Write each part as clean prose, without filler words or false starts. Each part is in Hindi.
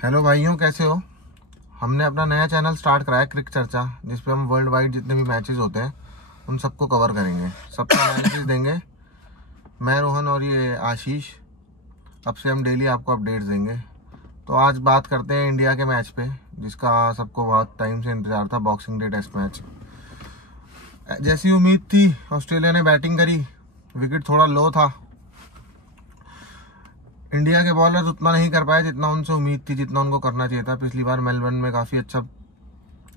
हेलो भाइयों, कैसे हो। हमने अपना नया चैनल स्टार्ट कराया क्रिकेट चर्चा, जिसपे हम वर्ल्ड वाइड जितने भी मैचेस होते हैं उन सबको कवर करेंगे, सबका एनालिसिस देंगे। मैं रोहन और ये आशीष अब से हम डेली आपको अपडेट्स देंगे। तो आज बात करते हैं इंडिया के मैच पे, जिसका सबको बहुत टाइम से इंतजार था, बॉक्सिंग डे टेस्ट मैच। जैसी उम्मीद थी ऑस्ट्रेलिया ने बैटिंग करी, विकेट थोड़ा लो था। इंडिया के बॉलर्स उतना नहीं कर पाए जितना उनसे उम्मीद थी, जितना उनको करना चाहिए था। पिछली बार मेलबर्न में काफ़ी अच्छा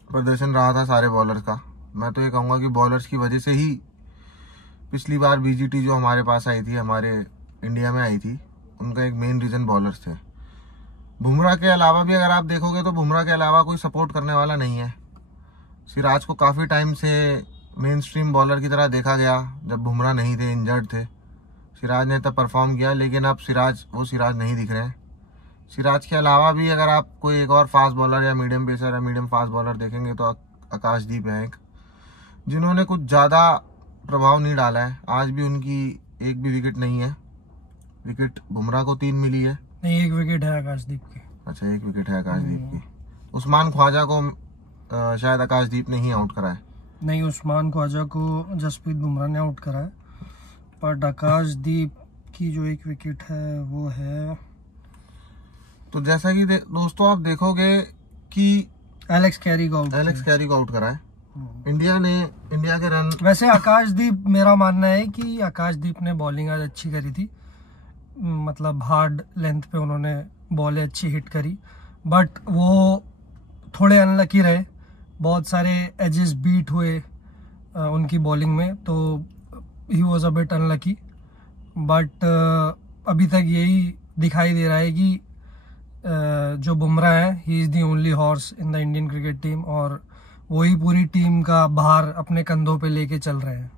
प्रदर्शन रहा था सारे बॉलर्स का। मैं तो ये कहूँगा कि बॉलर्स की वजह से ही पिछली बार बीजीटी जो हमारे पास आई थी, हमारे इंडिया में आई थी, उनका एक मेन रीज़न बॉलर्स थे। बुमराह के अलावा भी अगर आप देखोगे तो बुमराह के अलावा कोई सपोर्ट करने वाला नहीं है। सिराज को काफ़ी टाइम से मेन स्ट्रीम बॉलर की तरह देखा गया, जब बुमराह नहीं थे, इंजर्ड थे। सिराज ने तब परफॉर्म किया, लेकिन अब वो सिराज नहीं दिख रहे हैं। सिराज के अलावा भी अगर आप कोई एक और फास्ट बॉलर या मीडियम पेसर या मीडियम फास्ट बॉलर देखेंगे तो आकाशदीप है एक, जिन्होंने कुछ ज़्यादा प्रभाव नहीं डाला है। आज भी उनकी एक भी विकेट नहीं है। विकेट बुमराह को 3 मिली है। नहीं, एक विकेट है आकाशदीप की। अच्छा, एक विकेट है आकाशदीप की। उस्मान ख्वाजा को शायद आकाशदीप ने ही आउट करा है। नहीं, उस्मान ख्वाजा को जसप्रीत बुमराह ने आउट करा है, पर आकाशदीप की जो एक विकेट है वो है। तो जैसा कि दोस्तों आप देखोगे कि एलेक्स कैरी को आउट करा है इंडिया के रन। वैसे आकाशदीप, मेरा मानना है कि आकाशदीप ने बॉलिंग आज अच्छी करी थी, मतलब हार्ड लेंथ पे उन्होंने बॉलें अच्छी हिट करी, बट वो थोड़े अनलकी रहे। बहुत सारे एजेस बीट हुए उनकी बॉलिंग में, तो he was a bit unlucky. But अभी तक यही दिखाई दे रहा है कि जो बुमराह है, he is the only horse in the Indian cricket team, और वही पूरी टीम का भार अपने कंधों पे लेके चल रहे हैं।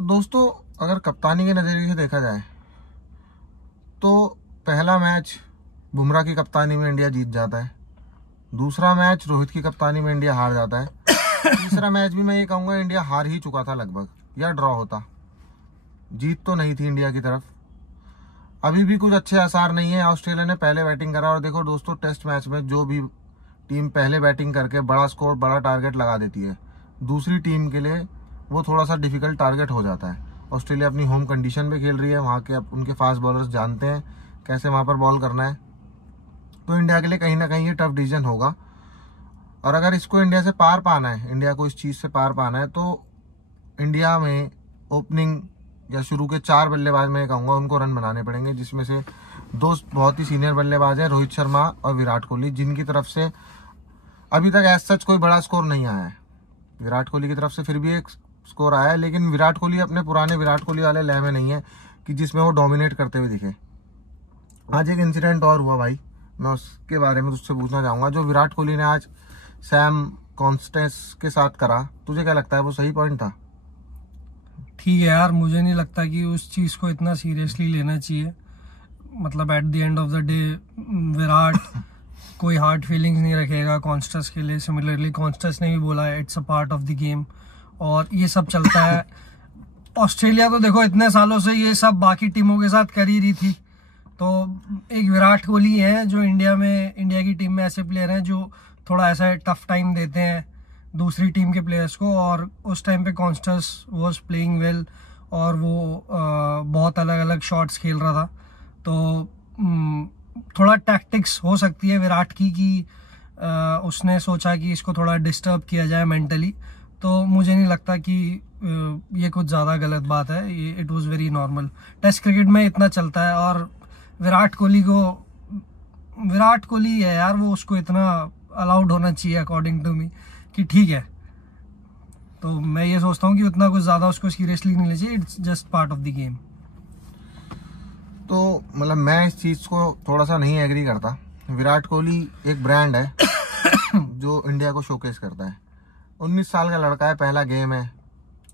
दोस्तों, अगर कप्तानी के नज़रिए से देखा जाए तो पहला मैच बुमराह की कप्तानी में इंडिया जीत जाता है, दूसरा मैच रोहित की कप्तानी में इंडिया हार जाता है, तीसरा मैच भी मैं ये कहूँगा इंडिया हार ही चुका था लगभग, या ड्रॉ होता। जीत तो नहीं थी इंडिया की तरफ। अभी भी कुछ अच्छे आसार नहीं है। ऑस्ट्रेलिया ने पहले बैटिंग करा, और देखो दोस्तों, टेस्ट मैच में जो भी टीम पहले बैटिंग करके बड़ा स्कोर, बड़ा टारगेट लगा देती है, दूसरी टीम के लिए वो थोड़ा सा डिफिकल्ट टारगेट हो जाता है। ऑस्ट्रेलिया अपनी होम कंडीशन पे खेल रही है, वहाँ के उनके फास्ट बॉलर्स जानते हैं कैसे वहाँ पर बॉल करना है, तो इंडिया के लिए कहीं ना कहीं ये टफ डिसीजन होगा। और अगर इसको इंडिया से पार पाना है, इंडिया को इस चीज़ से पार पाना है, तो इंडिया में ओपनिंग या शुरू के 4 बल्लेबाज मैं कहूँगा उनको रन बनाने पड़ेंगे, जिसमें से 2 बहुत ही सीनियर बल्लेबाज हैं, रोहित शर्मा और विराट कोहली, जिनकी तरफ से अभी तक एज सच कोई बड़ा स्कोर नहीं आया है। विराट कोहली की तरफ से फिर भी एक स्कोर आया है, लेकिन विराट कोहली अपने पुराने विराट कोहली वाले लय में नहीं है कि जिसमें वो डोमिनेट करते हुए दिखे। आज एक इंसिडेंट और हुआ भाई, मैं उसके बारे में तुझसे पूछना चाहूँगा। जो विराट कोहली ने आज सैम कॉन्स्टेंस के साथ करा, तुझे क्या लगता है वो सही पॉइंट था? ठीक है यार, मुझे नहीं लगता कि उस चीज़ को इतना सीरियसली लेना चाहिए। मतलब at the end of the day Virat कोई हार्ड फीलिंग्स नहीं रखेगा कॉन्स्टेंस के लिए। सिमिलरली कॉन्स्टेंस ने भी बोला है it's a part of the game, और ये सब चलता है। ऑस्ट्रेलिया तो देखो इतने सालों से ये सब बाकी टीमों के साथ कर ही रही थी, तो एक विराट कोहली है जो इंडिया की टीम में ऐसे प्लेयर हैं जो थोड़ा ऐसा टफ टाइम देते हैं दूसरी टीम के प्लेयर्स को, और उस टाइम पे कॉन्स्टेंस वाज प्लेइंग वेल, और वो बहुत अलग अलग शॉट्स खेल रहा था। तो थोड़ा टैक्टिक्स हो सकती है विराट की कि उसने सोचा कि इसको थोड़ा डिस्टर्ब किया जाए मेंटली। तो मुझे नहीं लगता कि ये कुछ ज़्यादा गलत बात है। ये it was very normal. Test cricket में इतना चलता है, और विराट कोहली है यार, वो उसको इतना अलाउड होना चाहिए अकॉर्डिंग टू मी कि ठीक है। तो मैं ये सोचता हूँ कि उतना कुछ ज़्यादा उसको सीरियसली नहीं लेना चाहिए। It's just part of the game. तो मतलब मैं इस चीज़ को थोड़ा सा नहीं एग्री करता। विराट कोहली एक ब्रांड है जो इंडिया को शोकेस करता है। 19 साल का लड़का है, पहला गेम है,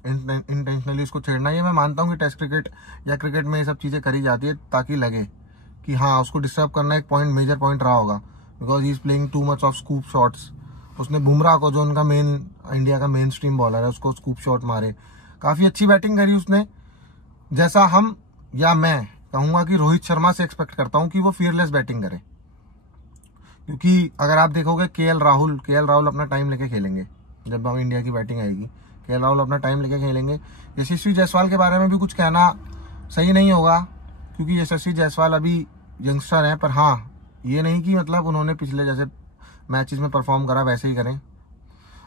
इंटेंशनली उसको छेड़ना, ये मैं मानता हूँ कि टेस्ट क्रिकेट या क्रिकेट में ये सब चीज़ें करी जाती है ताकि लगे कि हाँ, उसको डिस्टर्ब करना एक मेजर पॉइंट रहा होगा, because he is playing too much of scoop shots. उसने बुमराह को, जो उनका इंडिया का मेन स्ट्रीम बॉलर है, उसको स्कूप शॉट मारे। काफ़ी अच्छी बैटिंग करी उसने, जैसा हम या मैं कहूँगा कि रोहित शर्मा से एक्सपेक्ट करता हूँ कि वो फियरलेस बैटिंग करे। क्योंकि अगर आप देखोगे केएल राहुल अपना टाइम लेके खेलेंगे। जब हम इंडिया की बैटिंग आएगी केएल राहुल अपना टाइम लेके खेलेंगे। यशस्वी जायसवाल के बारे में भी कुछ कहना सही नहीं होगा, क्योंकि यशस्वी जायसवाल अभी यंगस्टर हैं, पर हाँ ये नहीं कि मतलब उन्होंने पिछले जैसे मैचेस में परफॉर्म करा वैसे ही करें।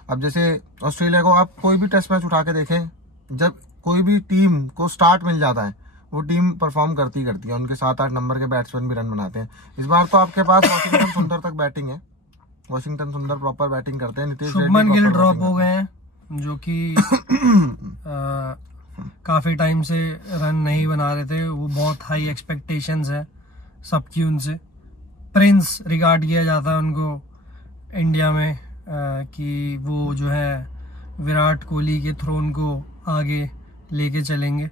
अब जैसे ऑस्ट्रेलिया को आप कोई भी टेस्ट मैच उठा के देखें, जब कोई भी टीम को स्टार्ट मिल जाता है वो टीम परफॉर्म करती है, उनके 7-8 नंबर के बैट्समैन भी रन बनाते हैं। इस बार तो आपके पास वॉशिंगटन सुंदर तक बैटिंग है, वॉशिंगटन सुंदर प्रॉपर बैटिंग करते हैं। नीतीश शुभमन गिल ड्रॉप हो गए हैं, जो कि काफी टाइम से रन नहीं बना रहे थे। वो बहुत हाई एक्सपेक्टेशंस है सबकी उनसे। प्रिंस रिगार्ड किया जाता है उनको इंडिया में कि वो जो है विराट कोहली के थ्रोन को आगे लेके चलेंगे,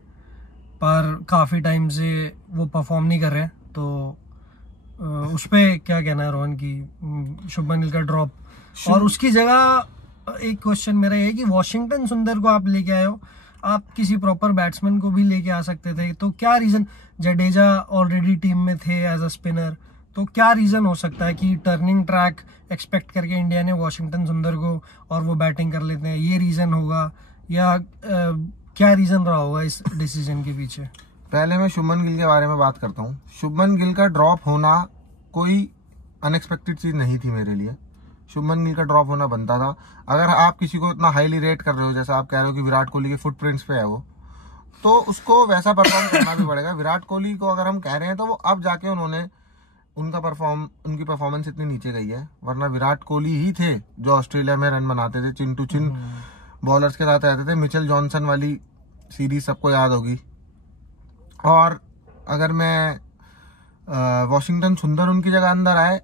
पर काफ़ी टाइम से वो परफॉर्म नहीं कर रहे हैं। तो उस पर क्या कहना है रोहन की शुभमन गिल का ड्रॉप? और उसकी जगह एक क्वेश्चन मेरा ये है कि वॉशिंगटन सुंदर को आप लेके आए हो, आप किसी प्रॉपर बैट्समैन को भी लेके आ सकते थे, तो क्या रीज़न? जडेजा ऑलरेडी टीम में थे एज अ स्पिनर, तो क्या रीज़न हो सकता है कि टर्निंग ट्रैक एक्सपेक्ट करके इंडिया ने वॉशिंगटन सुंदर को और वो बैटिंग कर लेते हैं? ये रीज़न होगा या क्या रीज़न रहा होगा इस डिसीजन के पीछे? पहले मैं शुभमन गिल के बारे में बात करता हूँ। शुभमन गिल का ड्रॉप होना कोई अनएक्सपेक्टेड चीज़ नहीं थी मेरे लिए। शुभमन गिल का ड्रॉप होना बनता था। अगर आप किसी को इतना हाईली रेट कर रहे हो, जैसा आप कह रहे हो कि विराट कोहली के फुटप्रिंट्स पे है वो, तो उसको वैसा परफॉर्म करना भी पड़ेगा। विराट कोहली को अगर हम कह रहे हैं तो वो अब जाके उनकी परफॉर्मेंस इतनी नीचे गई है, वरना विराट कोहली ही थे जो ऑस्ट्रेलिया में रन बनाते थे, चिन टू चिन बॉलर्स के साथ रहते थे। मिचेल जॉनसन वाली सीरीज सबको याद होगी। और अगर मैं वॉशिंगटन सुंदर उनकी जगह अंदर आए,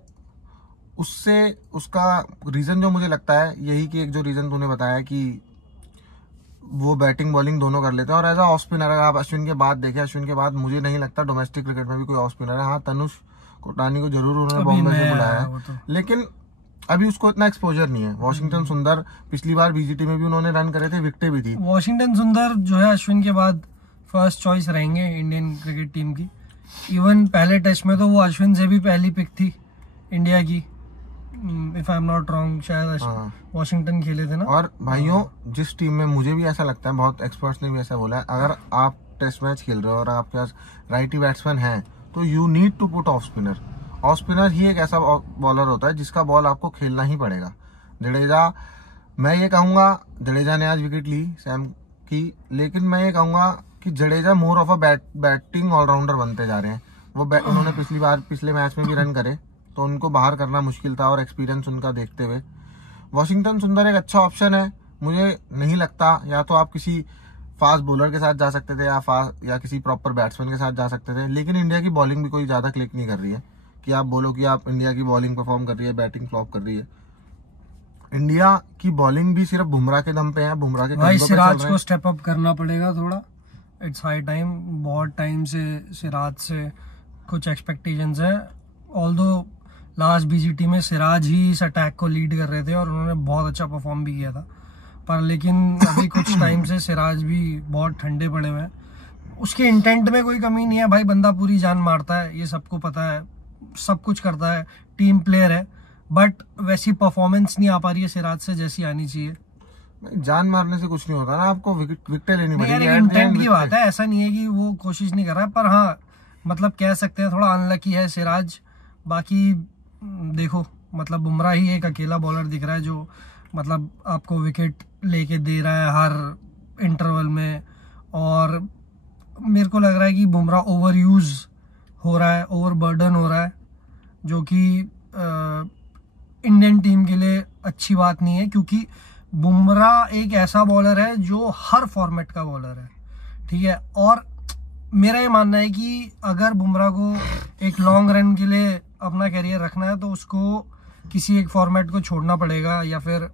उसका रीज़न जो मुझे लगता है यही कि एक जो रीज़न तूने बताया कि वो बैटिंग बॉलिंग दोनों कर लेते हैं। और एज अ ऑफ स्पिनर अगर आप अश्विन के बाद देखें, अश्विन के बाद मुझे नहीं लगता डोमेस्टिक क्रिकेट में भी कोई ऑफ स्पिनर है। हाँ, तनुष कोटानी को जरूर उन्होंने बॉम्बे से बुलाया है, लेकिन अभी उसको इतना एक्सपोजर नहीं है। वॉशिंगटन सुंदर पिछली बार बीजीटी में भी उन्होंने रन करे थे, विकेटें भी थी। वॉशिंगटन सुंदर जो है अश्विन के बाद फर्स्ट चॉइस रहेंगे इंडियन क्रिकेट टीम की। इवन पहले टेस्ट में तो वो अश्विन से भी पहली पिक थी इंडिया की, if I am not wrong, शायद वॉशिंगटन खेले थे ना। और भाइयों, जिस टीम में मुझे भी ऐसा लगता है, बहुत एक्सपर्ट्स ने भी ऐसा बोला है, अगर आप टेस्ट मैच खेल रहे हो और आपके पास राइटी बैट्समैन है तो you need to put off spinner. Off spinner ही एक ऐसा बॉलर होता है जिसका बॉल आपको खेलना ही पड़ेगा। जडेजा, मैं ये कहूँगा, जडेजा ने आज विकेट ली सैम की, लेकिन मैं ये कहूँगा कि Jadeja more of a batting allrounder बनते जा रहे हैं। उन्होंने पिछले मैच में भी रन करे, तो उनको बाहर करना मुश्किल था, और एक्सपीरियंस उनका देखते हुए वॉशिंगटन सुंदर एक अच्छा ऑप्शन है। मुझे नहीं लगता, या तो आप किसी फास्ट बॉलर के साथ जा सकते थे या किसी प्रॉपर बैट्समैन के साथ जा सकते थे, लेकिन इंडिया की बॉलिंग भी कोई ज़्यादा क्लिक नहीं कर रही है कि आप बोलो कि आप इंडिया की बॉलिंग परफॉर्म कर रही है, बैटिंग फ्लॉप कर रही है। इंडिया की बॉलिंग भी सिर्फ बुमराह के दम पे है, बुमराह के भाई सिराज को स्टेप अप करना पड़ेगा थोड़ा। It's high time. बहुत टाइम से सिराज से कुछ एक्सपेक्टेशंस है। ऑल्दो लास्ट बीजीटी में सिराज ही इस अटैक को लीड कर रहे थे और उन्होंने बहुत अच्छा परफॉर्म भी किया था, पर लेकिन अभी कुछ टाइम से सिराज भी बहुत ठंडे पड़े हुए हैं। उसके इंटेंट में कोई कमी नहीं है भाई, बंदा पूरी जान मारता है, ये सबको पता है, सब कुछ करता है, टीम प्लेयर है, बट वैसी परफॉर्मेंस नहीं आ पा रही है सिराज से जैसी आनी चाहिए। जान मारने से कुछ नहीं होता ना, आपको विकेटें लेनी पड़ेगी। इंटेंट की बात है, ऐसा नहीं है कि वो कोशिश नहीं कर रहा है, पर हाँ मतलब कह सकते हैं थोड़ा अनलकी है सिराज। बाकी देखो, मतलब बुमराह ही एक अकेला बॉलर दिख रहा है जो मतलब आपको विकेट लेके दे रहा है हर इंटरवल में। और मेरे को लग रहा है कि बुमराह ओवर यूज हो रहा है, ओवर बर्डन हो रहा है, जो कि इंडियन टीम के लिए अच्छी बात नहीं है, क्योंकि बुमराह एक ऐसा बॉलर है जो हर फॉर्मेट का बॉलर है, ठीक है। और मेरा ये मानना है कि अगर बुमराह को एक लॉन्ग रन के लिए अपना कैरियर रखना है तो उसको किसी एक फॉर्मेट को छोड़ना पड़ेगा, या फिर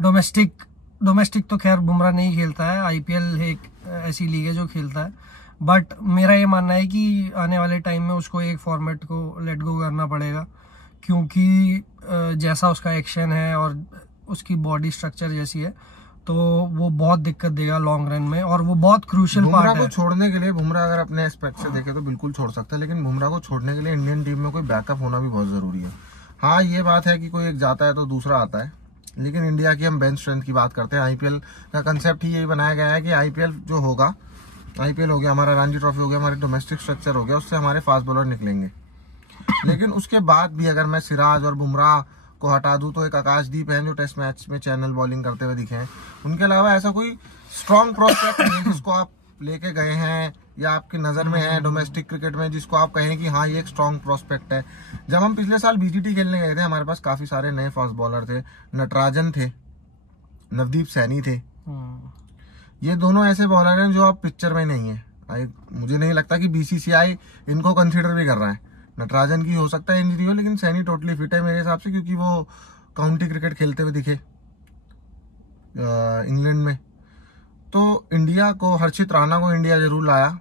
डोमेस्टिक तो खैर बुमराह नहीं खेलता है, आईपीएल एक ऐसी लीग है जो खेलता है, बट मेरा ये मानना है कि आने वाले टाइम में उसको एक फॉर्मेट को लेट गो करना पड़ेगा, क्योंकि जैसा उसका एक्शन है और उसकी बॉडी स्ट्रक्चर जैसी है, तो वो बहुत दिक्कत देगा लॉन्ग रन में, और वो बहुत क्रूशियल पार्ट है। बुमराह को छोड़ने के लिए, बुमराह अगर अपने एस्पेक्ट से देखे तो बिल्कुल छोड़ सकता है, लेकिन बुमराह को छोड़ने के लिए इंडियन टीम में कोई बैकअप होना भी बहुत जरूरी है। हाँ ये बात है कि कोई एक जाता है तो दूसरा आता है, लेकिन इंडिया की हम बेंच स्ट्रेंथ की बात करते हैं। आईपीएल का कंसेप्ट ही यही बनाया गया है कि आईपीएल जो होगा, आईपीएल हो गया, हमारा रणजी ट्रॉफी हो गया, हमारे डोमेस्टिक स्ट्रक्चर हो गया, उससे हमारे फास्ट बॉलर निकलेंगे। लेकिन उसके बाद भी अगर मैं सिराज और बुमराह को हटा दूं तो एक आकाशदीप है जो टेस्ट मैच में चैनल बॉलिंग करते हुए दिखे हैं। उनके अलावा ऐसा कोई स्ट्रॉन्ग प्रोस्पेक्ट नहीं जिसको आप लेके गए हैं या आपकी नजर में है डोमेस्टिक क्रिकेट में, जिसको आप कहें कि हाँ ये एक स्ट्रॉन्ग प्रोस्पेक्ट है। जब हम पिछले साल बीजीटी खेलने गए थे, हमारे पास काफी सारे नए फास्ट बॉलर थे। नटराजन थे, नवदीप सैनी थे। ये दोनों ऐसे बॉलर हैं जो आप पिक्चर में नहीं है। मुझे नहीं लगता कि बीसीसीआई इनको कंसिडर भी कर रहा है। नटराजन की हो सकता है इंजरी हो, लेकिन सैनी टोटली फिट है मेरे हिसाब से, क्योंकि वो काउंटी क्रिकेट खेलते हुए दिखे इंग्लैंड में। तो इंडिया को, हर्षित राणा को इंडिया जरूर लाया,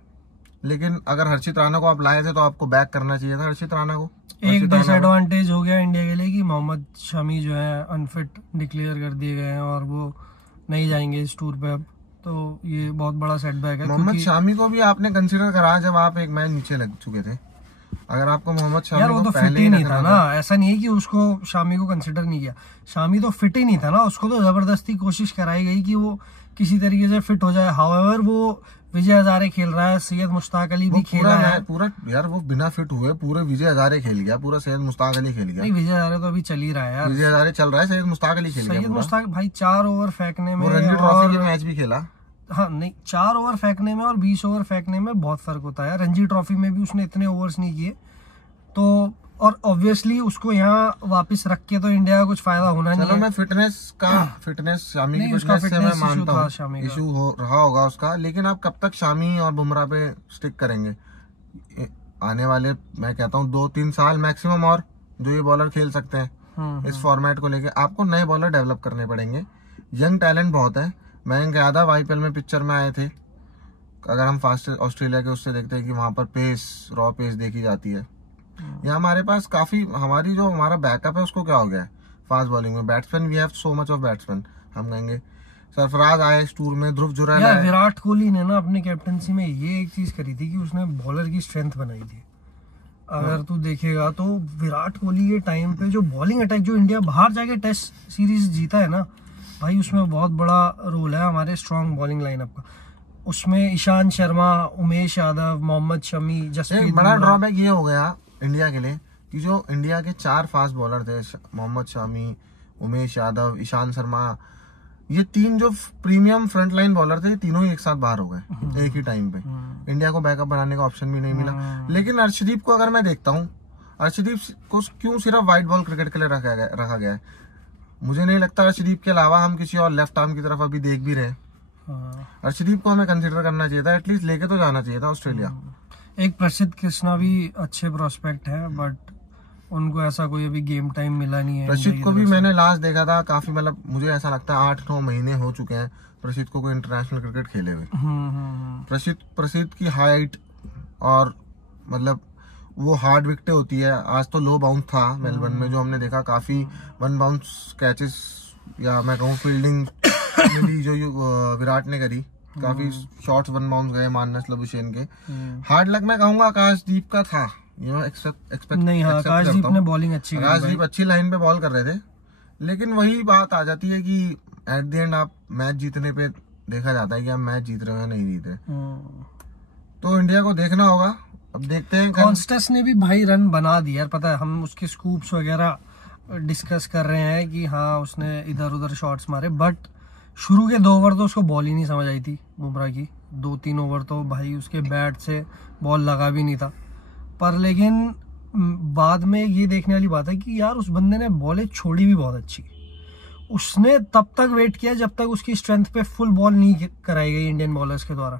लेकिन अगर हर्षित राणा को आप लाए थे तो आपको बैक करना चाहिए था हर्षित राणा को। एक डिसएडवांटेज हो गया इंडिया के लिए कि मोहम्मद शमी जो है अनफिट डिक्लेयर कर दिए गए हैं और वो नहीं जाएंगे इस टूर पे अब, तो ये बहुत बड़ा सेटबैक है। मोहम्मद शमी को भी आपने कंसिडर करा जब आप एक मैच नीचे लग चुके थे। अगर आपको मोहम्मद शमी यार वो तो फिट ही नहीं था ना, ऐसा नहीं है कि उसको शामी को कंसिडर नहीं किया, शामी तो फिट ही नहीं था ना, उसको तो जबरदस्ती कोशिश कराई गई कि वो किसी तरीके से फिट हो जाए। हाउएवर वो विजय हजारे खेल रहा है, सैयद मुश्ताक अली भी खेला है पूरा। यार वो बिना फिट हुए पूरे विजय हजारे खेल गया, पूरा सैयद मुश्ताक अली खेल गया। नहीं, विजय हजारे तो अभी चल ही रहा है यार, विजय हजारे चल रहा है, सैयद मुश्ताक अली खेल गया। सैयद मुश्ताक भाई 4 ओवर फेंकने में, रणजी ट्रॉफी के मैच भी खेला। हाँ नहीं, 4 ओवर फेंकने में और 20 ओवर फेंकने में बहुत फर्क होता है। रणजी ट्रॉफी में भी उसने इतने ओवर्स नहीं किए, तो और ऑब्वियसली उसको यहाँ वापस रख के तो इंडिया का कुछ फायदा होना नहीं है। मैं फिटनेस शामी की फिटनेस से मैं मानता हूँ इशू हो रहा होगा उसका, लेकिन आप कब तक शामी और बुमराह पे स्टिक करेंगे? आने वाले मैं कहता हूँ 2-3 साल मैक्सिमम और जो ये बॉलर खेल सकते हैं इस फॉर्मेट को लेके, आपको नए बॉलर डेवलप करने पड़ेंगे। यंग टैलेंट बहुत है। मयंक यादव आईपीएल में पिक्चर में आए थे। अगर हम फास्ट ऑस्ट्रेलिया के उससे देखते हैं कि वहां पर पेस, रॉ पेस देखी जाती है। यहाँ हमारे पास काफी, हमारी जो हमारा बैकअप है उसको क्या हो गया है फास्ट बॉलिंग में? Batsman, we have so much of batsman. हम कहेंगे सरफराज आए इस टूर में, ध्रुव जुरैल आए। विराट कोहली ने ना अपनी कैप्टनसी में ये एक चीज करी थी कि उसने बॉलर की स्ट्रेंथ बनाई थी। अगर तू देखेगा तो विराट कोहली के टाइम पे जो बॉलिंग अटैक, जो इंडिया बाहर जाके टेस्ट सीरीज जीता है ना भाई, उसमें बहुत बड़ा रोल है हमारे स्ट्रॉन्ग बॉलिंग लाइनअप का। उसमें ईशांत शर्मा, उमेश यादव, मोहम्मद शमी, जसप्रीत। बड़ा ड्रॉबैक ये हो गया इंडिया के लिए कि जो इंडिया के 4 फास्ट बॉलर थे, मोहम्मद शमी, उमेश यादव, ईशांत शर्मा, ये 3 जो प्रीमियम फ्रंट लाइन बॉलर थे, तीनों ही एक साथ बाहर हो गए एक ही टाइम पे। इंडिया को बैकअप बनाने का ऑप्शन भी नहीं मिला। लेकिन अर्शदीप को अगर मैं देखता हूँ, अर्शदीप को क्यों सिर्फ व्हाइट बॉल क्रिकेट के लिए रखा गया है? मुझे नहीं लगता अर्शदीप के अलावा हम किसी और लेफ्ट आर्म की तरफ अभी देख भी रहे। अर्शदीप को हमें कंसिडर करना चाहिए था, एटलीस्ट लेके तो जाना चाहिए था ऑस्ट्रेलिया। एक प्रसिद्ध कृष्णा भी अच्छे प्रोस्पेक्ट है, बट उनको ऐसा कोई अभी गेम टाइम मिला नहीं है। प्रसिद्ध को भी मैंने लास्ट देखा था काफी, मतलब मुझे ऐसा लगता है 8-9 महीने हो चुके हैं प्रसिद्ध को कोई इंटरनेशनल क्रिकेट खेले हुए। प्रसिद्ध की हाइट और मतलब वो हार्ड विकेट होती है। आज तो लो बाउंस था मेलबर्न में, जो हमने देखा काफी 1 बाउंस कैचेस, या मैं कहूँ फील्डिंग मिली जो विराट ने करी। काफी शॉट्स 1 बाउंस गए मानस लबुशेन के। हार्ड लक मैं कहूंगा आकाशदीप का था, एक्सपेक्ट नहीं। हाँ, आकाशदीप ने बॉलिंग अच्छी की, आकाशदीप अच्छी लाइन पे बॉल कर रहे थे, लेकिन वही बात आ जाती है कि एट द एंड आप मैच जीतने पे देखा जाता है कि आप मैच जीत रहे हो या नहीं जीत रहे। तो इंडिया को देखना होगा, अब देखते हैं। कॉन्स्टेस ने भी भाई रन बना दिया, पता है हम उसके स्कूप्स वगैरह डिस्कस कर रहे हैं कि हाँ उसने इधर उधर शॉट्स मारे, बट शुरू के 2 ओवर तो उसको बॉल ही नहीं समझ आई थी बुमराह की। 2-3 ओवर तो भाई उसके बैट से बॉल लगा भी नहीं था। पर लेकिन बाद में ये देखने वाली बात है कि यार उस बंदे ने बॉलें छोड़ी भी बहुत अच्छी। उसने तब तक वेट किया जब तक उसकी स्ट्रेंथ पे फुल बॉल नहीं कराई गई इंडियन बॉलर्स के द्वारा।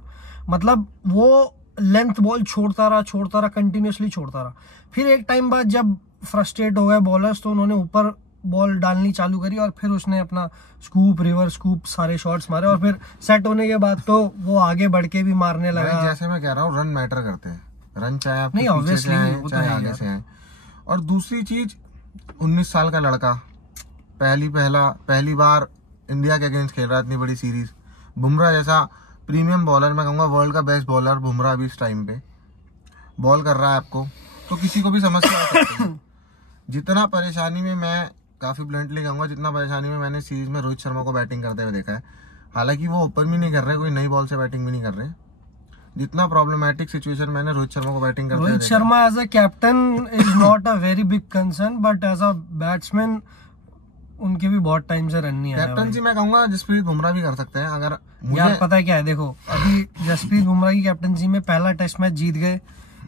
मतलब वो लेंथ बॉल छोड़ता रहा, कंटिन्यूसली छोड़ता रहा। फिर एक टाइम बाद जब फ्रस्ट्रेट हो गए बॉलर्स तो उन्होंने ऊपर बॉल डालनी चालू करी और फिर उसने अपना स्कूप, रिवर्स स्कूप सारे शॉट्स मारे, और फिर सेट होने के बाद तो वो आगे बढ़ के भी मारने लगा। जैसे मैं कह रहा हूँ, रन मैटर करते हैं। रन चाहे आप नहीं, ऑब्वियसली चाहे आगे से हैं। और दूसरी चीज, 19 साल का लड़का पहली बार इंडिया के अगेंस्ट खेल रहा है इतनी बड़ी सीरीज। बुमराह जैसा प्रीमियम बॉलर, मैं कहूंगा वर्ल्ड का बेस्ट बॉलर बुमराह भी इस टाइम पे बॉल कर रहा है आपको, तो किसी को भी समस्या हो सकती है। जितना परेशानी में मैं काफी ब्लंटली कहूंगा, जितना परेशानी में मैंने सीरीज में रोहित शर्मा को बैटिंग करते हुए देखा है, हालांकि वो ओपन भी नहीं कर रहे, कोई नई बॉल से बैटिंग भी नहीं कर रहे, जितना प्रॉब्लमेटिक सिचुएशन मैंने रोहित शर्मा को बैटिंग करते हुए Rohit Sharma as a captain is not a very big concern, but as a batsman उनके भी बहुत टाइम से रन नहीं आया। कैप्टनसी मैं कहूंगा जसप्रीत बुमराह भी कर सकते हैं। अगर यार पता है क्या है, देखो अभी जसप्रीत बुमराह की कैप्टनसी में पहला टेस्ट मैच जीत गए,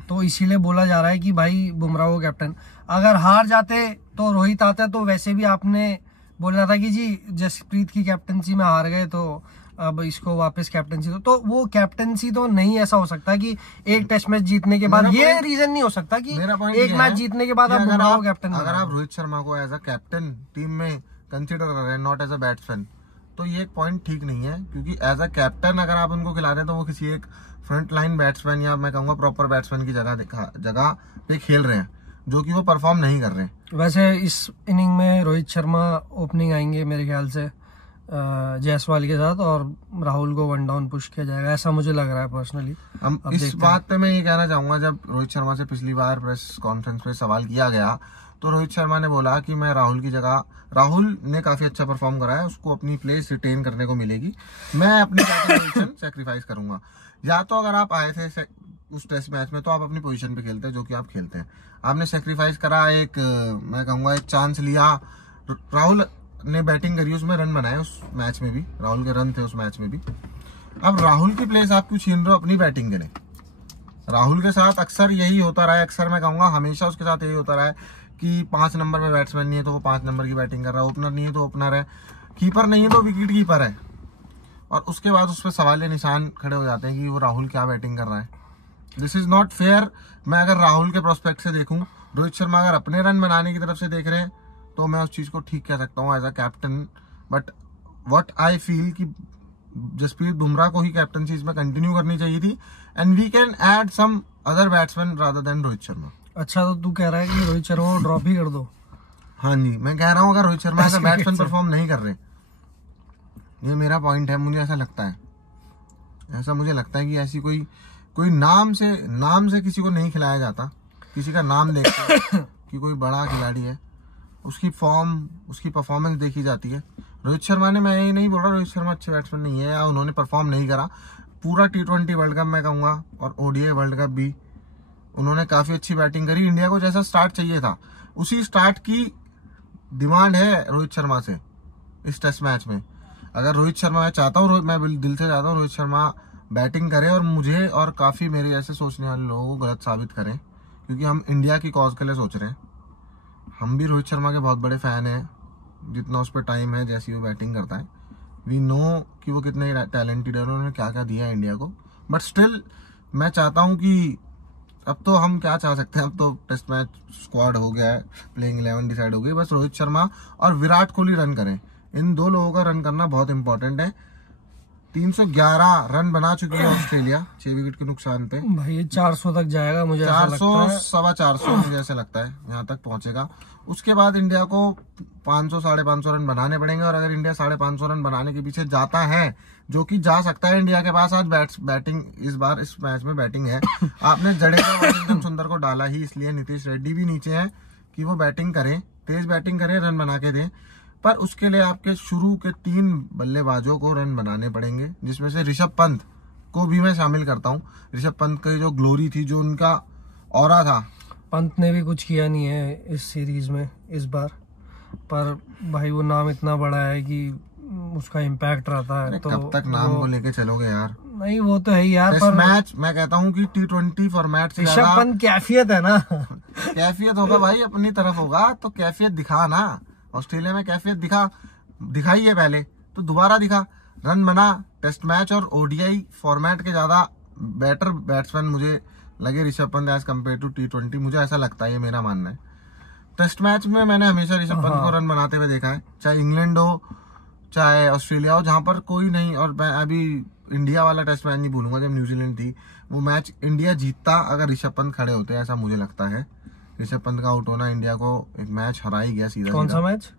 तो इसीलिए बोला जा रहा है कि भाई बुमराह को कैप्टन। अगर हार जाते तो रोहित आता, तो वैसे भी आपने बोलना था कि जी जसप्रीत की कैप्टनसी में हार गए तो अब इसको वापस कैप्टनसी तो वो कैप्टनसी तो नहीं ऐसा हो सकता कि एक टेस्ट मैच जीतने के बाद, ये रीजन नहीं हो सकता कि एक मैच जीतने के बाद आप बुमराह को कैप्टन। अगर आप रोहित शर्मा को एज अ कैप्टन टीम में कंसीडर कर रहे हैं, नॉट एज अ बैट्समैन, तो ये एक पॉइंट ठीक नहीं है, क्योंकि एज अ कैप्टन अगर आप उनको खिला रहे हैं तो वो किसी एक फ्रंट लाइन बैट्समैन या मैं कहूंगा प्रॉपर बैट्समैन की जगह पे खेल रहे हैं, जो कि वो परफॉर्म नहीं कर रहे हैं। वैसे इस इनिंग में रोहित शर्मा ओपनिंग आएंगे मेरे ख्याल से जायसवाल के साथ, और राहुल को वन डाउन पुश किया जाएगा, ऐसा मुझे लग रहा है पर्सनली। हम इस बात पे मैं ये कहना चाहूंगा, जब रोहित शर्मा से पिछली बार प्रेस कॉन्फ्रेंस में सवाल किया गया तो रोहित शर्मा ने बोला कि मैं राहुल की जगह, राहुल ने काफी अच्छा परफॉर्म करा है, उसको अपनी प्लेस रिटेन करने को मिलेगी, मैं अपनी पोजीशन सेक्रीफाइस करूंगा। या तो अगर आप आए थे उस टेस्ट मैच में तो आप अपनी पोजीशन पे खेलते हैं, जो कि आप खेलते हैं, आपने सेक्रीफाइस करा, एक मैं कहूंगा एक चांस लिया, राहुल ने बैटिंग करी, उसमें रन बनाए, उस मैच में भी राहुल के रन थे उस मैच में भी। अब राहुल की प्लेस आप क्यों छीन रहे हो अपनी बैटिंग के लिए? राहुल के साथ अक्सर यही होता रहा है, अक्सर मैं कहूंगा हमेशा उसके साथ यही होता रहा है कि 5 नंबर में बैट्समैन नहीं है तो वो 5 नंबर की बैटिंग कर रहा है, ओपनर नहीं है तो ओपनर है, कीपर नहीं है तो विकेट कीपर है, और उसके बाद उस पर सवाल निशान खड़े हो जाते हैं कि वो राहुल क्या बैटिंग कर रहा है। This is not fair. मैं अगर राहुल के प्रोस्पेक्ट से देखूं, रोहित शर्मा अगर अपने रन बनाने की तरफ से देख रहे हैं तो मैं उस चीज को ठीक कह सकता हूँ as a captain, but what I feel कि जसप्रीत बुमराह को ही कैप्टनसी इसमें कंटिन्यू करनी चाहिए थी, and we can add some other batsman rather than Rohit Sharma. अच्छा, तो तू कह रहा है कि रोहित शर्मा को ड्रॉप ही कर दो? हाँ जी, मैं कह रहा हूँ अगर रोहित शर्मा ऐसा बैट्समैन परफॉर्म नहीं कर रहे, ये मेरा पॉइंट है, मुझे ऐसा लगता है, ऐसा मुझे लगता है कि ऐसी कोई नाम से किसी को नहीं खिलाया जाता, किसी का नाम देखकर कि कोई बड़ा खिलाड़ी है, उसकी फॉर्म, उसकी परफॉर्मेंस देखी जाती है। रोहित शर्मा ने, मैं ये नहीं बोल रहा रोहित शर्मा अच्छे बैट्समैन नहीं है या उन्होंने परफॉर्म नहीं करा, पूरा T20 वर्ल्ड कप मैं कहूंगा और ODI वर्ल्ड कप भी उन्होंने काफी अच्छी बैटिंग करी। इंडिया को जैसा स्टार्ट चाहिए था उसी स्टार्ट की डिमांड है रोहित शर्मा से इस टेस्ट मैच में। अगर रोहित शर्मा, मैं चाहता हूँ, मैं दिल से चाहता हूँ रोहित शर्मा बैटिंग करे और मुझे और काफी मेरे जैसे सोचने वाले लोगों को गलत साबित करें, क्योंकि हम इंडिया की कॉज के लिए सोच रहे हैं। हम भी रोहित शर्मा के बहुत बड़े फैन हैं, जितना उस पर टाइम है, जैसी वो बैटिंग करता है, वी नो कि वो कितने टैलेंटेड है, उन्होंने क्या क्या दिया है इंडिया को, बट स्टिल मैं चाहता हूँ कि अब तो हम क्या चाह सकते हैं, अब तो टेस्ट मैच स्क्वाड हो गया है, प्लेइंग 11 डिसाइड हो गई, बस रोहित शर्मा और विराट कोहली रन करें, इन दो लोगों का रन करना बहुत इंपॉर्टेंट है। 311 रन बना चुकी है ऑस्ट्रेलिया 6 विकेट के नुकसान पे। भाई ये 400 तक जाएगा, मुझे 400 सवा 400 मुझे ऐसा लगता है यहाँ तक पहुंचेगा। उसके बाद इंडिया को 500 550 रन बनाने पड़ेंगे, और अगर इंडिया 550 रन बनाने के पीछे जाता है, जो कि जा सकता है, इंडिया के पास आज बैटिंग इस बार इस मैच में बैटिंग है। आपने जडेजा वॉशिंगटन सुंदर को डाला ही इसलिए, नीतीश रेड्डी भी नीचे है कि वो बैटिंग करें, तेज बैटिंग करें, रन बना के दें, पर उसके लिए आपके शुरू के 3 बल्लेबाजों को रन बनाने पड़ेंगे, जिसमें से ऋषभ पंत को भी मैं शामिल करता हूँ। ऋषभ पंत की जो ग्लोरी थी, जो उनका ऑरा था, पंत ने भी कुछ किया नहीं है इस सीरीज में इस बार, पर भाई वो नाम इतना बड़ा है कि उसका इम्पैक्ट रहता है। तो कब तक नाम को लेके चलोगे यार? नहीं, वो तो है ही यार, पर मैच मैं कहता हूँ कि T20 फॉर्मेट से ऋषभ पंत कैफियत है ना कैफियत होगा भाई, अपनी तरफ होगा तो कैफियत दिखा ना। ऑस्ट्रेलिया में कैफियत दिखाई है पहले, तो दोबारा दिखा, रन बना। टेस्ट मैच और ODI फॉर्मेट के ज्यादा बेटर बैट्समैन मुझे लगे Rishabh Pant as compare to T20, मुझे ऐसा लगता है, ये मेरा मानना है। टेस्ट मैच में मैंने हमेशा ऋषभ पंत को रन बनाते हुए देखा है, चाहे इंग्लैंड हो चाहे ऑस्ट्रेलिया हो, जहां पर कोई नहीं। और मैं अभी इंडिया वाला टेस्ट मैच नहीं भूलूंगा, जब न्यूजीलैंड थी, वो मैच इंडिया जीतता अगर ऋषभ पंत खड़े होते, ऐसा मुझे लगता है। ऋषभ पंत का आउट होना इंडिया को एक मैच हरा ही गया सीधा। कौन सा मैच?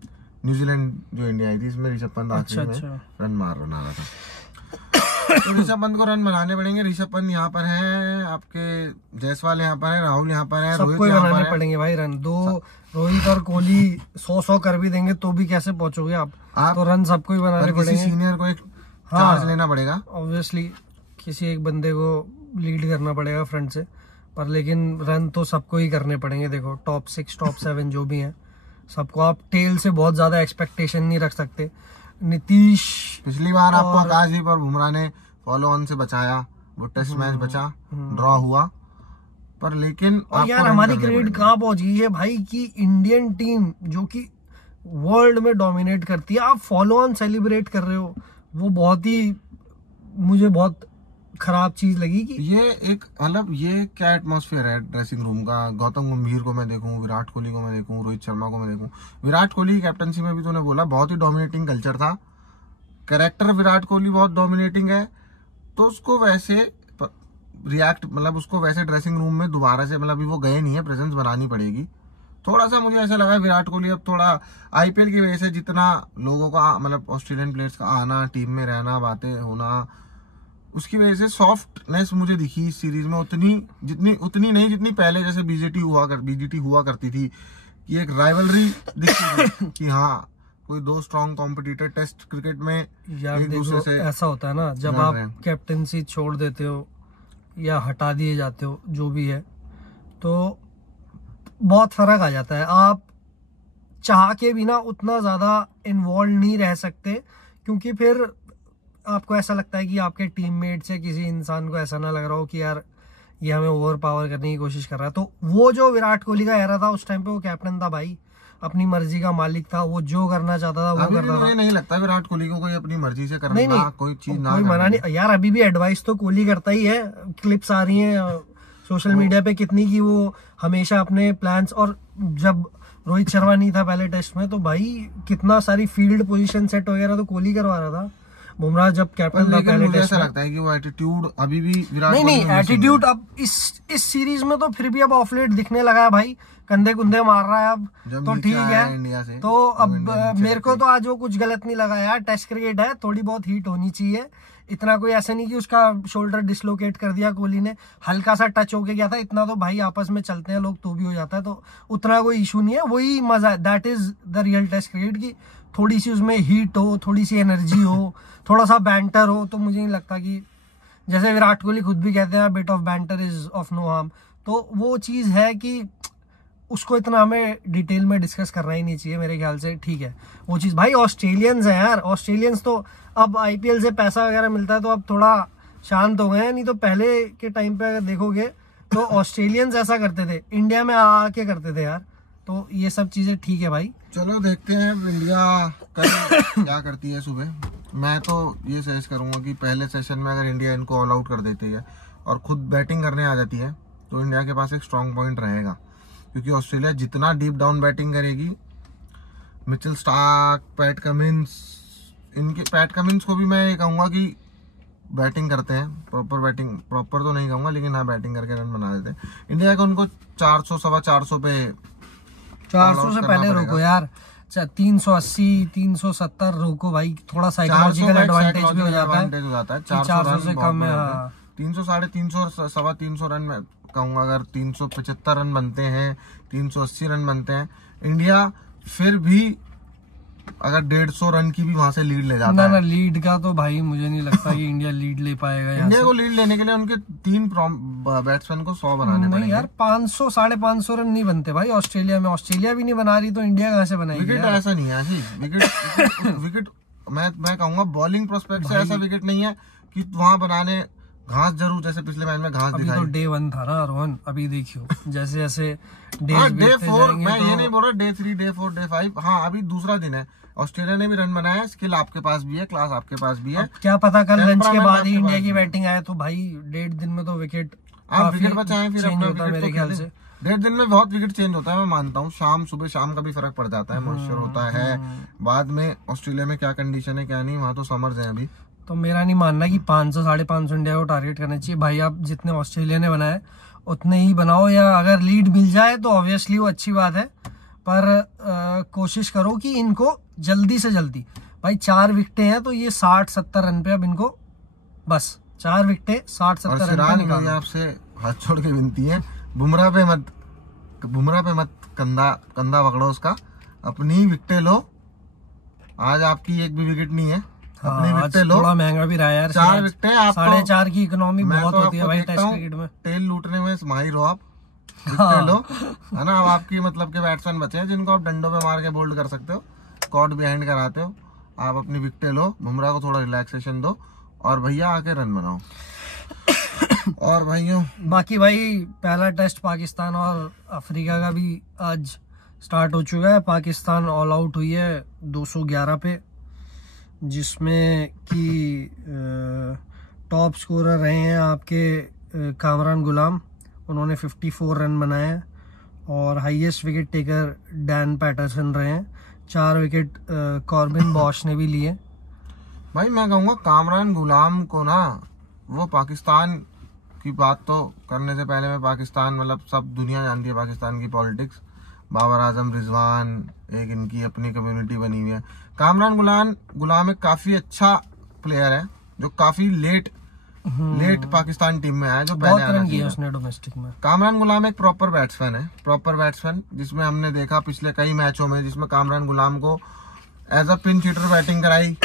न्यूजीलैंड जो इंडिया आई थी, इसमें ऋषभ पंत आखिरी में रन मार रहा था। तो ऋषभ पंत को रन बनाने पड़ेंगे। ऋषभ पंत यहाँ पर है, आपके जायसवाल यहाँ पर है, राहुल यहाँ पर है, रोहित सबको यहाँ बनाने पर है। पड़ेंगे भाई रन। दो रोहित और कोहली 100 कर भी देंगे तो भी कैसे पहुंचोगे आप? तो रन सबको ही बनाने पर किसी पड़ेंगे। सीनियर को एक चार्ज लेना पड़ेगा। ऑब्वियसली किसी एक बंदे को लीड करना पड़ेगा फ्रंट से, पर लेकिन रन तो सबको ही करने पड़ेंगे। देखो टॉप 6 टॉप 7 जो भी हैं सबको, आप टेल से बहुत ज्यादा एक्सपेक्टेशन नहीं रख सकते। नीतीश पिछली बार आपको आकाशदीप और बुमराह ने फॉलो ऑन से बचाया, वो टेस्ट मैच बचा, ड्रॉ हुआ, पर लेकिन और यार हमारी क्रेडिट कहाँ पहुंच गई है भाई कि इंडियन टीम जो कि वर्ल्ड में डोमिनेट करती है, आप फॉलो ऑन सेलिब्रेट कर रहे हो। वो बहुत ही मुझे बहुत खराब चीज लगी कि ये एक मतलब ये क्या एटमॉस्फेयर है ड्रेसिंग रूम का। गौतम गंभीर को मैं देखूं, विराट कोहली को मैं देखूं, रोहित शर्मा को मैं देखूं। विराट कोहली की कैप्टनसी में भी तूने बोला बहुत ही डोमिनेटिंग कल्चर था, कैरेक्टर विराट कोहली बहुत डोमिनेटिंग है, तो उसको वैसे रिएक्ट मतलब उसको वैसे ड्रेसिंग रूम में दोबारा से मतलब वो गए नहीं है, प्रेजेंस बनानी पड़ेगी। थोड़ा सा मुझे ऐसा लगा विराट कोहली अब थोड़ा आईपीएल की वजह से जितना लोगों का मतलब ऑस्ट्रेलियन प्लेयर्स का आना, टीम में रहना, बातें होना, उसकी वजह से सॉफ्टनेस मुझे दिखी इस सीरीज में उतनी नहीं जितनी पहले जैसे बीजीटी हुआ करती थी कि एक राइवलरी दिखती थी कि हाँ कोई दो स्ट्रॉन्ग कॉम्पिटिटर टेस्ट क्रिकेट में यार एक दूसरे से ऐसा होता है ना, जब आप कैप्टनसी छोड़ देते हो या हटा दिए जाते हो जो भी है, तो बहुत फर्क आ जाता है। आप चाह के भी ना उतना ज्यादा इन्वॉल्व नहीं रह सकते, क्योंकि फिर आपको ऐसा लगता है कि आपके टीममेट से किसी इंसान को ऐसा ना लग रहा हो कि यार ये हमें ओवर पावर करने की कोशिश कर रहा है। तो वो जो विराट कोहली का एरा था उस टाइम पे, वो कैप्टन था भाई, अपनी मर्जी का मालिक था, वो जो करना चाहता था वो करता था। नहीं लगता विराट कोहली को कोई अपनी मर्जी से करना, नहीं, कोई चीज ना कोई मना नहीं यार। अभी भी एडवाइस तो कोहली करता ही है, क्लिप्स आ रही हैं सोशल मीडिया पे कितनी की वो हमेशा अपने प्लान्स, और जब रोहित शर्मा नहीं था पहले टेस्ट में तो भाई कितना सारी फील्ड पोजीशन सेट वगैरह तो कोहली करवा रहा था। बुमराह जब कैप्टन था पहले टेस्ट ऐसा लगता है कि वो एटीट्यूड अभी भी विराट नहीं एटीट्यूड अब इस सीरीज में तो फिर भी अब ऑफलेट दिखने लगा है भाई, कंधे कुंधे मार रहा है अब, तो ठीक है। इंडिया से तो अब मेरे को तो आज वो कुछ गलत नहीं लगा यार। टेस्ट क्रिकेट है, थोड़ी बहुत हीट होनी चाहिए, इतना कोई ऐसा नहीं कि उसका शोल्डर डिसलोकेट कर दिया कोहली ने, हल्का सा टच होके गया था, इतना तो भाई आपस में चलते हैं लोग तो भी हो जाता है, तो उतना कोई इशू नहीं है। वही मजा, that is the real test cricket की थोड़ी सी उसमें हीट हो, थोड़ी सी एनर्जी हो, थोड़ा सा बैंटर हो। तो मुझे नहीं लगता कि जैसे विराट कोहली खुद भी कहते हैं bit of banter is of no harm, तो वो चीज है कि उसको इतना हमें डिटेल में डिस्कस करना ही नहीं चाहिए मेरे ख्याल से। ठीक है वो चीज भाई, ऑस्ट्रेलियंस हैं यार, ऑस्ट्रेलियंस तो अब आईपीएल से पैसा वगैरह मिलता है तो अब थोड़ा शांत हो गए हैं, नहीं तो पहले के टाइम पे अगर देखोगे तो ऑस्ट्रेलियंस ऐसा करते थे, इंडिया में आके करते थे यार। तो ये सब चीजें ठीक है भाई। चलो देखते हैं इंडिया कल क्या करती है सुबह। मैं तो ये सजेस्ट करूंगा कि पहले सेशन में अगर इंडिया इनको ऑल आउट कर देती है और खुद बैटिंग करने आ जाती है तो इंडिया के पास एक स्ट्रांग पॉइंट रहेगा, क्योंकि ऑस्ट्रेलिया जितना डीप डाउन बैटिंग करेगी, मिचेल स्टार्क, पैट कमिंस को भी मैं ये कहूंगा कि बैटिंग करते हैं, प्रॉपर तो नहीं कहूंगा लेकिन हाँ बैटिंग करके रन बना देते हैं। इंडिया को उनको 400 सवा 400 पे 400 से पहले रोको यार, 380 370 रोको भाई, थोड़ा साइकोलॉजिकल एडवांटेज भी हो जाता है। 400 से कम है, 300 साढ़े 300 सवा 300 रन में कहूंगा। अगर 375 रन बनते हैं, 380 रन बनते हैं, इंडिया फिर भी अगर 150 रन की भी वहां से लीड ले जाता है। लीड का तो भाई मुझे नहीं लगता कि इंडिया लीड ले पाएगा। इंडिया को लीड लेने के लिए उनके 3 बैट्समैन को 100 बनाने पड़ेंगे यार। 500 साढ़े 500 रन नहीं बनते भाई ऑस्ट्रेलिया में, ऑस्ट्रेलिया भी नहीं बना रही तो इंडिया कहाँ से बनाएगी? विकेट ऐसा नहीं है विकेट मैं कहूंगा बॉलिंग प्रोस्पेक्ट से ऐसा विकेट नहीं है कि वहां बनाने, घास जरूर जैसे पिछले मैच में घास दिखाई। तो डे 1 था ना रोहन, अभी देखियो जैसे जैसे डे 4, मैं ये नहीं बोल रहा डे 3 डे 4 डे 5, हाँ अभी दूसरा दिन है। ऑस्ट्रेलिया ने भी रन बनाया, स्किल आपके पास भी है, क्लास आपके पास भी है। क्या पता कल लंच के बाद ही इंडिया की बैटिंग आए तो भाई 1.5 दिन में तो विकेट बचाए, फिर अपना होता है मेरे ख्याल से। 1.5 दिन में बहुत विकेट चेंज होता है, मैं मानता हूँ। सुबह शाम का भी फर्क पड़ जाता है, मॉइस्चर होता है। बाद में ऑस्ट्रेलिया में क्या कंडीशन है क्या नहीं, वहाँ तो समर्स है अभी। तो मेरा नहीं मानना कि 500 साढ़े 500 इंडिया को टारगेट करना चाहिए भाई। आप जितने ऑस्ट्रेलिया ने बनाए उतने ही बनाओ, या अगर लीड मिल जाए तो ऑब्वियसली वो अच्छी बात है, पर कोशिश करो कि इनको जल्दी से जल्दी, भाई 4 विकेटें हैं तो ये 60-70 रन पे अब इनको बस 4 विकेटें 60-70 और रन पे सिराज मेरी निकालो। आपसे हाथ छोड़ के विनती है, बुमराह पे मत कंधा पकड़ो उसका, अपनी विकेटें लो। आज आपकी एक भी विकेट नहीं है, अपनी हाँ, आज विकेटें लो। थोड़ा महंगा भी रहा है यार 4 सिराज। विकेटें आप 4.5 की इकोनॉमी मैं बहुत तो होती है आपको भाई देखता टेस्ट हूँ, क्रिकेट में। टेल लूटने में माहिर हो आप, हाँ। विकेटें लो, है ना। अब आपकी मतलब के बैट्समैन बचे हैं जिनको आप डंडों पे मार के बोल्ड कर सकते हो, कॉट बिहाइंड कराते हो। आप अपनी विकेटें लो, बुमराह को थोड़ा रिलैक्सेशन दो और भैया आके रन बनाओ। और भाइयों बाकी भाई पहला टेस्ट पाकिस्तान और अफ्रीका का भी आज स्टार्ट हो चुका है। पाकिस्तान ऑल आउट हुई है 211 पे, जिसमें कि टॉप स्कोरर रहे हैं आपके कामरान गुलाम, उन्होंने 54 रन बनाए हैं। और highest wicket taker Dan Patterson रहे हैं, 4 विकेट कॉर्बिन बॉश ने भी लिए। भाई मैं कहूँगा कामरान गुलाम को ना, वो पाकिस्तान की बात तो करने से पहले मैं पाकिस्तान मतलब सब दुनिया जानती है पाकिस्तान की पॉलिटिक्स, बाबर आजम, रिजवान, एक इनकी अपनी कम्युनिटी बनी हुई है। कामरान गुलाम एक काफी अच्छा प्लेयर है जो काफी लेट पाकिस्तान टीम में आया, जो बहुत पहले आना रन किए चाहिए। उसने डोमेस्टिक में। कामरान गुलाम एक प्रॉपर बैट्समैन जिसमें हमने देखा पिछले कई मैचों में जिसमें कामरान गुलाम को as a pinch hitter batting कराई।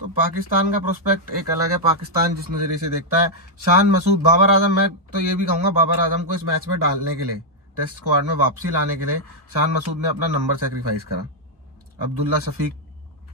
तो पाकिस्तान का प्रोस्पेक्ट एक अलग है, पाकिस्तान जिस नजरिए से देखता है। शान मसूद, बाबर आजम, मैं तो ये भी कहूंगा बाबर आजम को इस मैच में डालने के लिए, टेस्ट स्क्वाड में वापसी लाने के लिए शान मसूद ने अपना नंबर सेक्रीफाइस करा। अब्दुल्ला शफीक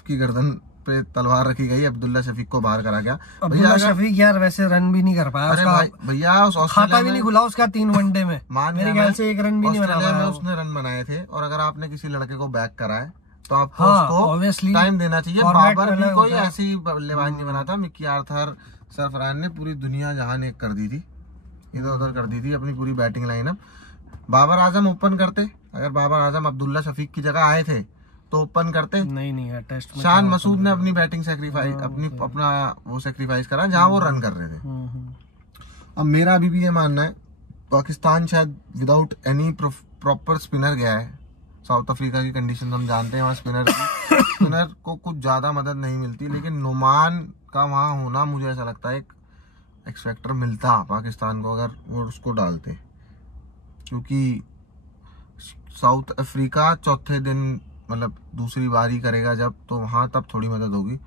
की गर्दन पे तलवार रखी गई, अब्दुल्ला शफीक को बाहर करा गया। अब्दुल्ला शफीक यार वैसे रन भी नहीं कर पाया, अरे उसका भैया उस खाता भी नहीं खुला उसका 3 वनडे में। मान मेरे गया ख्याल मैं, से 1 रन भी नहीं बना ऑस्ट्रेलिया में पाया। उसने रन बनाए थे। और अगर आपने किसी लड़के को बैक करा है तो आपको हाँ, उसको obviously, टाइम देना चाहिए। format बाबर भी अलग कोई होता है। ऐसी बल्लेबाज नहीं बना था, मिकी आर्थर, सरफरान ने पूरी दुनिया जहान एक कर दी थी, इधर उधर कर दी थी अपनी पूरी batting lineup. Babar Azam open करते, अगर बाबर आजम अब्दुल्ला शफीक की जगह आए थे तो ओपन करते। नहीं है टेस्ट में। शान मसूद ने अपनी बैटिंग सेक्रीफाइस अपना वो सेक्रीफाइस करा जहां वो रन कर रहे थे। अब मेरा अभी भी ये मानना है पाकिस्तान शायद विदाउट एनी प्रॉपर स्पिनर गया है। साउथ अफ्रीका की कंडीशन हम जानते हैं, वहाँ स्पिनर को कुछ ज्यादा मदद नहीं मिलती, लेकिन नुमान का वहाँ होना मुझे ऐसा लगता है एक एक्स फैक्टर मिलता पाकिस्तान को अगर वो उसको डालते, क्योंकि साउथ अफ्रीका चौथे दिन मतलब दूसरी बारी करेगा जब, तो वहाँ तब थोड़ी मदद होगी।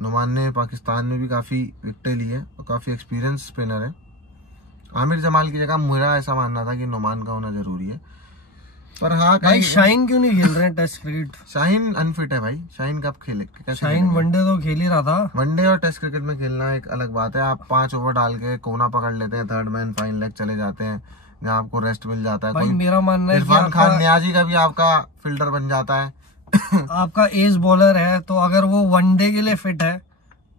नुमान ने पाकिस्तान में भी काफ़ी विकेटें ली है और काफ़ी एक्सपीरियंस स्पिनर है। आमिर जमाल की जगह मेरा ऐसा मानना था कि नुमान का होना जरूरी है, पर हाँ भाई शाहीन क्यों नहीं खेल रहे हैं टेस्ट क्रिकेट? शाहीन अनफिट है भाई, शाहीन कब खेले? शाहीन वनडे तो खेल ही रहा था। वनडे और टेस्ट क्रिकेट में खेलना एक अलग बात है। आप 5 ओवर डाल के कोना पकड़ लेते हैं, थर्ड मैन फाइन लेग चले जाते हैं जहाँ आपको रेस्ट मिल जाता है। भाई कोई मेरा मानना है कि इरफान खान नियाजी का भी आपका फील्डर बन जाता है। आपका एज बॉलर है, तो अगर वो वनडे के लिए फिट है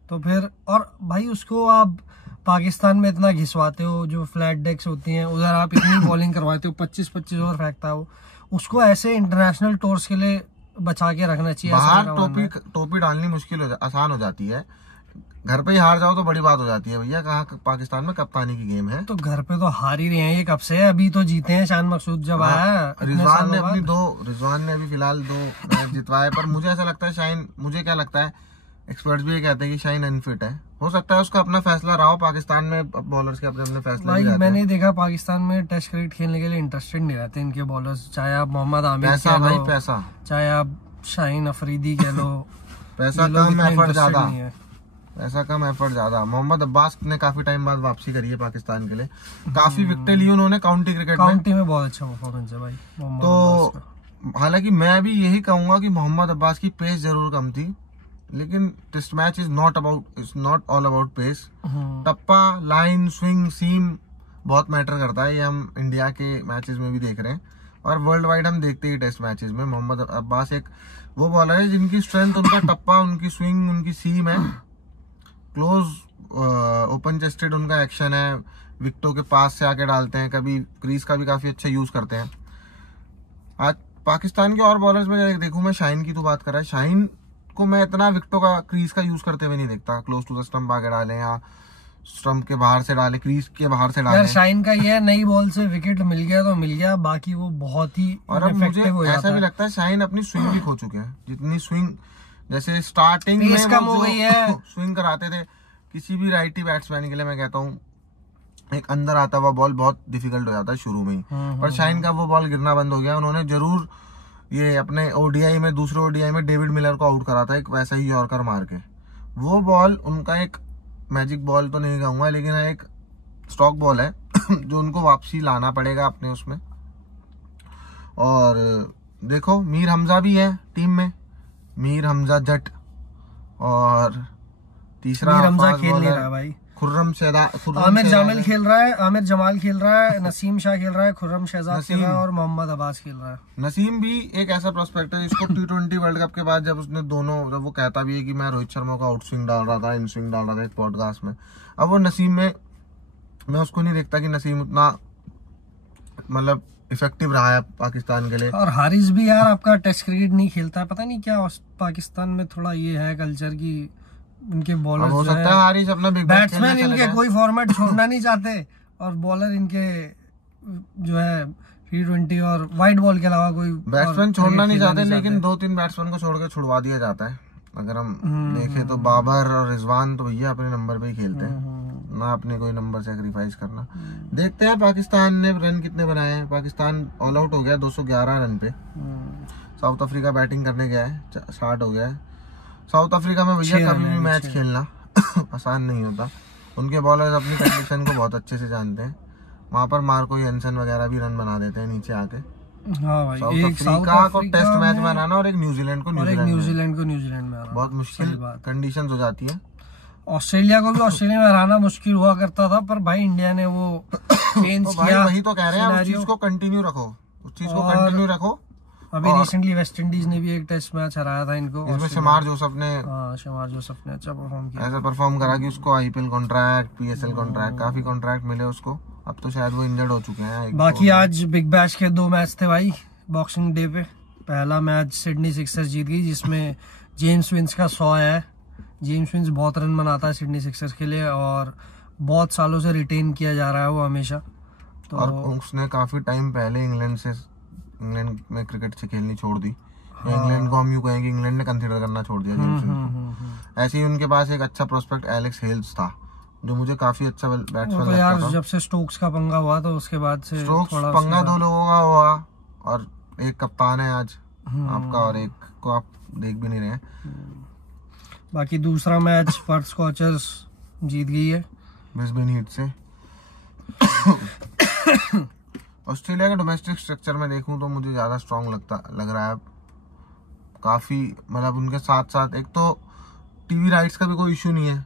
तो फिर, और भाई उसको आप पाकिस्तान में इतना घिसवाते हो, जो फ्लैट डेक्स होती हैं उधर आप इतनी बॉलिंग करवाते हो, 25-25 ओवर फेंकता हो, उसको ऐसे इंटरनेशनल टूर्स के लिए बचा के रखना चाहिए। बाहर टोपी डालनी आसान हो जाती है, घर पे ही हार जाओ तो बड़ी बात हो जाती है भैया। कहाँ पाकिस्तान में कप्तानी की गेम है, तो घर पे तो हार ही रहे हैं ये कब से, अभी तो जीते हैं शान मकसूद जब आया। रिजवान ने अभी फिलहाल 2 मैच जितवाए, पर मुझे ऐसा लगता है शाहीन, मुझे क्या लगता है, एक्सपर्ट्स भी ये कहते हैं कि शाहीन अनफिट है। हो सकता है उसका अपना फैसला रहा हो, पाकिस्तान में बॉलर्स के अपने फैसले भाई मैंने देखा पाकिस्तान में टेस्ट क्रिकेट खेलने के लिए इंटरेस्टेड नहीं रहते इनके बॉलर्स, चाहे आप मोहम्मद आमिर पैसा कह भाई लो, पैसा, चाहे आप शाहीन अफरीदी कह लो। पैसा कम एफर्ट ज्यादा, ऐसा कम एफर्ट ज्यादा। मोहम्मद अब्बास ने काफी टाइम बाद वापसी करी है पाकिस्तान के लिए, काफी विकेटें ली उन्होंने काउंटी क्रिकेट में। काउंटी में बहुत अच्छा परफॉर्मेंस है भाई मोहम्मद अब्बास तो हालांकि मैं भी यही कहूंगा कि मोहम्मद अब्बास की पेस जरूर कम थी, लेकिन test match is not all about pace. टप्पा, लाइन, स्विंग, सीम बहुत मैटर करता है, ये हम इंडिया के मैचेस में भी देख रहे हैं और वर्ल्ड वाइड हम देखते ही टेस्ट मैचेस में। मोहम्मद अब्बास एक वो बॉलर है जिनकी स्ट्रेंथ उनका टप्पा, उनकी स्विंग, उनकी सीम है, क्लोज ओपन चेस्टेड उनका एक्शन है, विकेटों के पास से आके डालते हैं, कभी क्रीज का भी काफी अच्छा यूज करते हैं। आज पाकिस्तान के और बॉलर्स में देखूं मैं, शाहीन की तो बात कर रहा है, शाहीन को मैं इतना विकेटों का क्रीज का यूज करते हुए नहीं देखता। क्लोज टू द स्टंप आके डाले या स्टंप के बाहर से डाले, क्रीज के बाहर से डाले। यार शाहीन का ये नई बॉल से विकेट मिल गया तो मिल गया, बाकी वो बहुत ही और अब मुझे ऐसा भी लगता है शाहीन अपनी स्विंग भी खो चुके हैं। जितनी स्विंग जैसे स्टार्टिंग में कम हो गई है, स्विंग कराते थे किसी भी राइटी बैट्समैन के लिए मैं कहता हूँ एक अंदर आता हुआ बॉल बहुत डिफिकल्ट हो जाता है शुरू में ही। पर शाइन का वो बॉल गिरना बंद हो गया। उन्होंने जरूर ये अपने ओडीआई में, दूसरे ओडीआई में डेविड मिलर को आउट करा था एक वैसा ही यॉर्कर मार के। वो बॉल उनका एक मैजिक बॉल तो नहीं कहूंगा, लेकिन एक स्टॉक बॉल है जो उनको वापसी लाना पड़ेगा अपने उसमें। और देखो मीर हमजा भी है टीम में, मीर हमजा जट, और तीसरा मीर हमजा खेल नहीं रहा भाई, खुर्रम आमिर जामिल खेल रहा है, आमिर जमाल खेल रहा है, नसीम शाह खेल रहा है, खुर्रम शहजाद खेल रहा है और मोहम्मद अब्बास खेल रहा है। नसीम भी एक ऐसा प्रोस्पेक्ट है जिसको T20 वर्ल्ड कप के बाद जब उसने दोनों, जब वो कहता भी है कि मैं रोहित शर्मा का आउट स्विंग डाल रहा था, इन स्विंग डाल रहा था एक पॉडकास्ट में, अब वो नसीम में मैं उसको नहीं देखता कि नसीम उतना मतलब इफेक्टिव रहा है पाकिस्तान के लिए। और हारिस भी यार आपका टेस्ट क्रिकेट नहीं खेलता है, पता नहीं क्या पाकिस्तान में थोड़ा ये है कल्चर की, उनके बॉलर हो सकता है हारिस अपना बिग बैश बैट्समैन इनके कोई फॉर्मेट छोड़ना नहीं चाहते और बॉलर इनके जो है T20 और वाइट बॉल के अलावा कोई बैट्समैन छोड़ना नहीं चाहते, लेकिन 2-3 बैट्समैन को छोड़ के छुड़वा दिया जाता है। अगर हम देखें तो बाबर और रिजवान तो भैया अपने नंबर पे ही खेलते हैं, ना अपने कोई नंबर सेक्रीफाइस करना। देखते हैं पाकिस्तान ने रन कितने बनाए हैं। पाकिस्तान ऑल आउट हो गया 211 रन पे। साउथ अफ्रीका बैटिंग करने गया है, स्टार्ट हो गया है। साउथ अफ्रीका में भैया कभी भी मैच खेलना आसान नहीं होता। उनके बॉलर्स अपनी कंडीशन को बहुत अच्छे से जानते हैं। वहां पर मार्को यंसन वगैरह भी रन बना देते हैं नीचे आके। हाँ भाई, साउथ अफ्रीका को टेस्ट मैच में हराना और एक न्यूजीलैंड को न्यूजीलैंड में हराना बहुत मुश्किल कंडीशंस हो जाती है। ऑस्ट्रेलिया को भी ऑस्ट्रेलिया में हराना मुश्किल हुआ करता था, पर भाई इंडिया ने वो चेंज किया। वही तो कह रहे हैं, उस चीज को कंटिन्यू रखो। अभी रिसेंटली वेस्ट इंडीज ने भी एक टेस्ट मैच हराया था इनको, इसमें शमार जोसेफ ने अच्छा परफॉर्म किया, ऐसा परफॉर्म करा कि उसको आईपीएल कॉन्ट्रैक्ट, पीएसएल कॉन्ट्रैक्ट, काफी कॉन्ट्रैक्ट मिले उसको। अब तो शायद वो इंजर्ड हो चुके हैं। बाकी आज बिग बैश के 2 मैच थे भाई बॉक्सिंग डे पे। पहला मैच सिडनी सिक्सर्स जीत गई, जिसमें जेम्स विंस का 100 है। जेम्स विंस बहुत रन बनाता है सिडनी सिक्सर्स के लिए और बहुत सालों से रिटेन किया जा रहा है वो हमेशा। तो और उसने काफी टाइम पहले इंग्लैंड में क्रिकेट से खेलनी छोड़ दी। हाँ। इंग्लैंड को हम यूं कहेंगे इंग्लैंड ने कंसीडर करना छोड़ दिया। ऐसे ही उनके पास एक अच्छा प्रोस्पेक्ट एलेक्स हेल्स था, जो मुझे काफी अच्छा बैट्समैन लगता था। जब से स्टोक्स का पंगा हुआ तो उसके बाद से स्टोक्स पंगा 2 लोगों का हुआ और एक कप्तान है आज आपका और एक को आप देख भी नहीं रहे। बाकी दूसरा मैच पर्थ स्कॉचर्स जीत गई है ब्रिस्बेन हीट से। ऑस्ट्रेलिया के डोमेस्टिक स्ट्रक्चर में देखूं तो मुझे ज्यादा स्ट्रांग लग रहा है काफी। मतलब उनके साथ साथ एक तो टीवी राइट्स का भी कोई इशू नहीं है।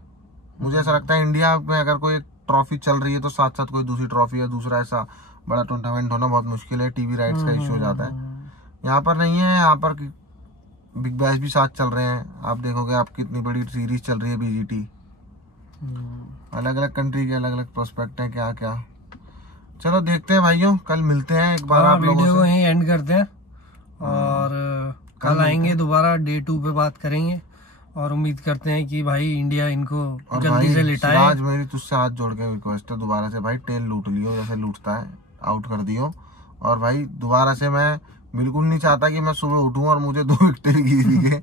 मुझे ऐसा लगता है इंडिया में अगर कोई ट्रॉफी चल रही है तो साथ साथ कोई दूसरी ट्रॉफी या दूसरा ऐसा बड़ा टूर्नामेंट होना बहुत मुश्किल है, टीवी राइट्स का इशू हो जाता है। यहाँ पर नहीं है, यहाँ पर बिग बैश भी साथ चल रहे हैं। आप देखोगे आपकी इतनी बड़ी सीरीज चल रही है बीजीटी, अलग अलग कंट्री के अलग अलग प्रोस्पेक्ट है क्या क्या। चलो देखते हैं भाइयों, कल मिलते हैं एक बार आप लोगों से। वीडियो को यहीं एंड करते हैं और कल आएंगे दोबारा डे 2 पे बात करेंगे और उम्मीद करते हैं कि भाई इंडिया इनको जल्दी से लिटाए। आज मेरी तुझसे हाथ जोड़ के रिक्वेस्ट है दोबारा से भाई टेल लूट लियो जैसे लूटता है, आउट कर दियो। और भाई दोबारा से मैं बिल्कुल नहीं चाहता कि मैं सुबह उठूं और मुझे 2 विकेट दिखे।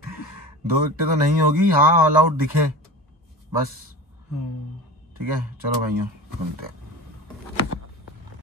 2 विकेट तो नहीं होगी, हाँ ऑल आउट दिखे बस। ठीक है, चलो भाइयों मिलते हैं।